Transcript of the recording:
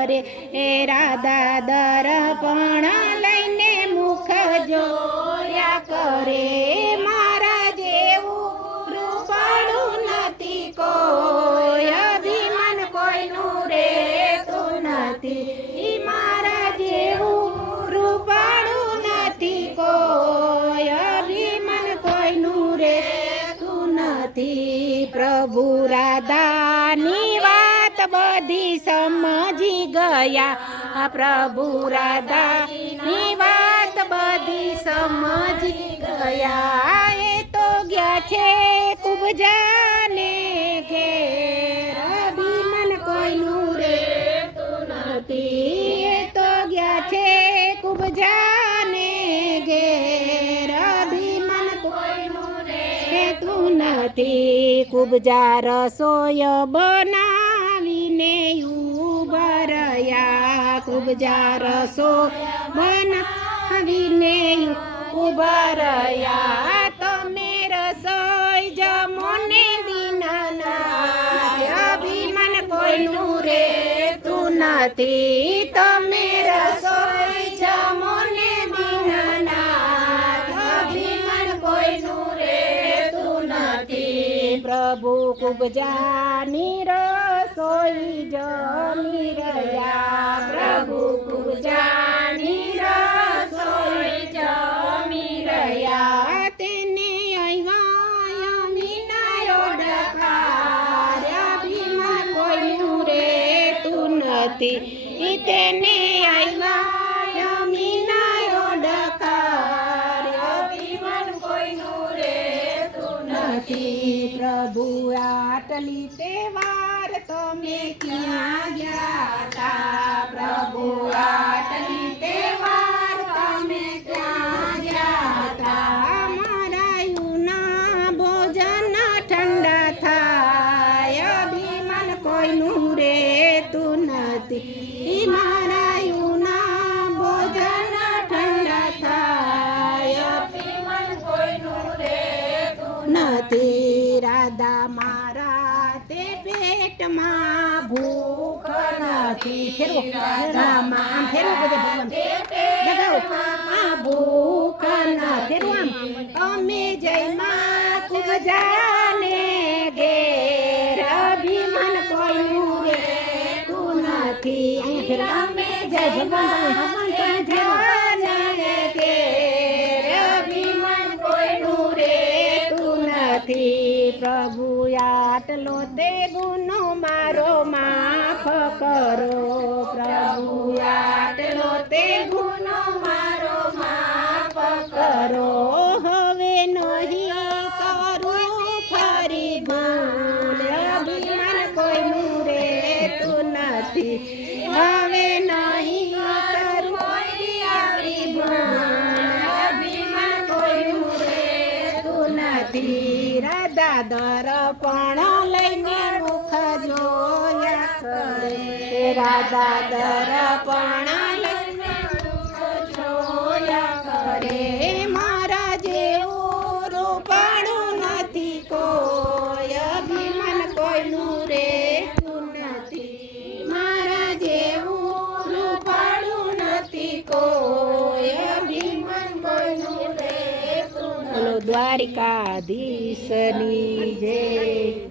કરે એ રાધા દર્પણ લઈને મુખ જોયા કરે મારા જેવું રૂપાળું નથી કોઈ અભિમાન કોઈનું રેતું નથી મારા જેવું રૂપાળું નથી કોઈ અભિમાન કોઈનું રેતું નથી પ્રભુ રાધાની વાત બધી સમજી ગયા પ્રભુ રાધાની વાત બધી સમજી ગયા એ તો ગયા છે કુબજાને ઘેર અભિમાન કોઈનું રેતું નથી એ તો ગયા છે કુબજાને ઘેર અભિમાન કોઈનું રેતું નથી કુબજા રસોય બનાવીને ઉભા રહ્યા કુબજા રસો બનાવીને ઉભા રહ્યા તમે રસોઈ જમો ને દીનાનાથ અભિમાન કોઈનું રેતું નથી તમે રસોઈ જમો ને દીનાનાથ અભિમાન કોઈનું રેતું નથી પ્રભુ કુબજાની રસોઈ જમી રહ્યા પ્રભુ કુબજાની રસોઈ જમી રહ્યા તેને આવ્યા વિનાયો ડકાર અભિમાન કોઈનું રેતું નથી તેને આવ્યા વિનાયો ડકાર અભિમાન કોઈનું રેતું નથી પ્રભુ આટલી તહેવાર તમે ક્યાં ગયા તા પ્રભુ આટલી તહેવાર તમે ક્યાં ગયા તા મારાયુના ભોજન ઠંડા થાય અભિમાન કોઈનું રેતું નથી મારાયુના ભોજન ઠંડા થાય અભિમાન કોઈનું રેતું નથી રાધા મારા તે પેટમાં ભૂખ નથી ફેરવો રામા ફેરવો બધે ભગવાન ભૂખ ના ફેરવો આમ તમે જય માં કુબજાને ઘેર અભિમાન કોઈનું રેતું નથી અહીંયા ફેરવો જય ભગવાન પ્રભુ આટલો તે ગુનો મારો માફ કરો પ્રભુ આટલો તે ગુનો મારો માફ કરો હવે નહીં કરું ફરી ભૂલ અભિમાન કોઈનું રેતું નથી હવે નહીં કરું ફરી ભૂલ અભિમાન કોઈનું રેતું નથી રાધા દર્પણ લઈને મુખ જોયા કરે રાધા દર્પણ લઈને મુખ જોયા કરે મારા જેવું રૂપાળું નથી કોઈ અભિમાન કોઈનું રેતું નથી મારા જેવું રૂપાળું નથી કોઈ અભિમાન કોઈનું રેતું બોલો દ્વારિકાધીશની જય